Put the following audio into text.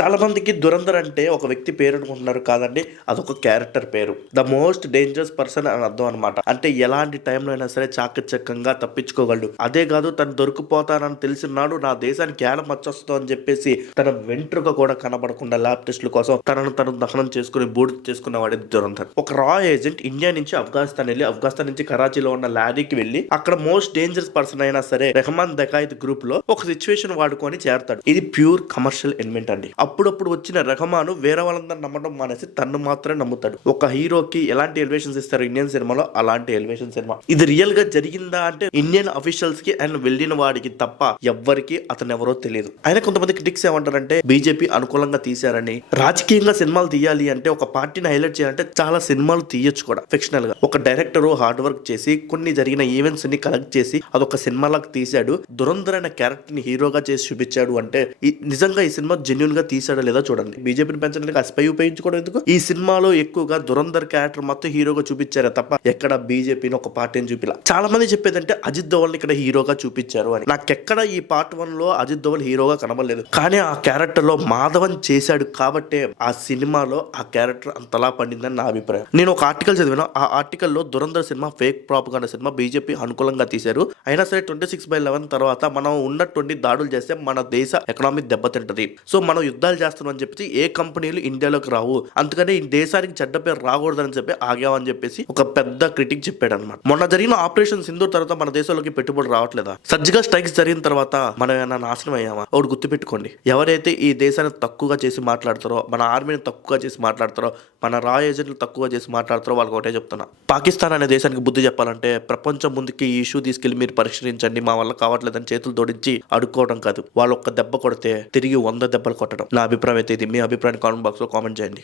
చాలా మందికి దురంధర్ అంటే ఒక వ్యక్తి పేరు అనుకుంటున్నారు కాదండి, అదొక క్యారెక్టర్ పేరు. ద మోస్ట్ డేంజరస్ పర్సన్ అని అర్థం అనమాట. అంటే ఎలాంటి టైంలో అయినా సరే చాకచక్యంగా తప్పించుకోగలడు. అదే కాదు, తను దొరికిపోతానని తెలిసినాడు నా దేశానికి ఏలం వచ్చేస్తుందో అని చెప్పేసి తన వెంట్రుక కూడా కనబడకుండా ల్యాబ్ టెస్టుల కోసం తనను దహనం చేసుకుని బూడిద చేసుకున్నవాడే దురంధర్. ఒక రా ఏజెంట్ ఇండియా నుంచి ఆఫ్ఘనిస్తాన్ వెళ్ళి ఆఫ్ఘనిస్తాన్ నుంచి కరాచీలో ఉన్న లారీకి వెళ్ళి అక్కడ మోస్ట్ డేంజరస్ పర్సన్ అయినా సరే రెహమాన్ దకాయత్ గ్రూప్ లో ఒక సిచ్యువేషన్ వాడుకొని చేరతాడు. ఇది ప్యూర్ కమర్షియల్ ఎలిమెంట్ అండి. అప్పుడప్పుడు వచ్చిన రెహమాను వేరే వాళ్ళందరూ నమ్మడం మానేసి తను మాత్రమే నమ్ముతాడు. ఒక హీరోకి ఎలాంటి ఎలివేషన్స్ ఇస్తారు ఇండియన్ సినిమాలో, అలాంటి ఎలివేషన్ సినిమా. ఇది రియల్ గా జరిగిందా అంటే ఇండియన్ అఫీషియల్స్ కి అండ్ వెళ్ళిన వాడికి తప్ప ఎవ్వరికి అతను ఎవరో తెలియదు. ఆయన కొంతమంది క్రిటిక్స్ ఏమంటారంటే బీజేపీ అనుకూలంగా తీశారని, రాజకీయంగా సినిమాలు తీయాలి అంటే ఒక పార్టీని హైలైట్ చేయాలంటే చాలా సినిమాలు తీయొచ్చు కూడా ఫిక్షనల్ గా. ఒక డైరెక్టర్ హార్డ్ వర్క్ చేసి కొన్ని జరిగిన ఈవెంట్స్ ని కలెక్ట్ చేసి అదొక సినిమాలకు తీశాడు. దురంధర్ అనే క్యారెక్టర్ ని హీరోగా చేసి చూపించాడు అంటే నిజంగా ఈ సినిమా జెన్యున్ గా తీసాడో లేదో చూడండి. బీజేపీని పెంచడానికి ఆ స్పై ఉపయోగించుకోవడం ఎందుకు? ఈ సినిమాలో ఎక్కువగా దురంధర్ క్యారెక్టర్ మొత్తం హీరోగా చూపించారే తప్ప ఎక్కడ బీజేపీని ఒక పార్టీని చూపిలా. చాలా మంది చెప్పేదంటే అజిత్ దోవల్ ఇక్కడ హీరోగా చూపించారు అని. నాకెక్కడ ఈ పార్ట్ 1 లో అజిత్ దోవల్ హీరోగా కనబడలేదు. కానీ ఆ క్యారెక్టర్ లో మాధవన్ చేశాడు కాబట్టే ఆ సినిమాలో ఆ క్యారెక్టర్ అంతలా పండిందని నా అభిప్రాయం. నేను ఒక ఆర్టికల్ చదివాను. ఆ ఆర్టికల్ లో Dhurandhar cinema fake propaganda cinema, BJP అనుకూలంగా తీశారు. అయినా సరే 26/11 తర్వాత మనం ఉన్నటువంటి దాడులు చేస్తే మన దేశ ఎకనామీ దెబ్బతింటది. సో మనం యుద్ధాలు చేస్తున్నాం అని చెప్పి ఏ కంపెనీలు ఇండియాలోకి రావు, అందుకని ఈ దేశానికి చెడ్డ పేరు రాకూడదని చెప్పి ఆగామని చెప్పేసి ఒక పెద్ద క్రిటిక్ చెప్పాడు అనమాట. మొన్న జరిగిన ఆపరేషన్ సింధూర్ తర్వాత మన దేశంలోకి పెట్టుబడి రావట్లేదా? సర్జికల్ స్ట్రైక్స్ జరిగిన తర్వాత మనం ఏమైనా నాశనం అయ్యామా? ఒకటి గుర్తుపెట్టుకోండి, ఎవరైతే ఈ దేశాన్ని తక్కువగా చేసి మాట్లాడతారో, మన ఆర్మీని తక్కువగా చేసి మాట్లాడతారో, మన రా ఏజెంట్లు తక్కువగా చేసి మాట్లాడతారో వాళ్ళకి ఒకటే చెప్తున్నా, పాకిస్తాన్ అనే దేశానికి బుద్ధి చెప్పాలంటే ప్రపంచం ముందుకి ఈ ఇష్యూ తీసుకెళ్లి మీరు పరిష్కరించండి, మా వల్ల కావట్లేదని చేతులు తోడించి అడుక్కోవడం కాదు. వాళ్ళు ఒక్క దెబ్బ కొడితే తిరిగి 100 దెబ్బలు కొట్టడం. నా అభిప్రాయం అయితే ఇది. మీ అభిప్రాయాన్ని కామెంట్ బాక్స్ లో కామెంట్ చేయండి.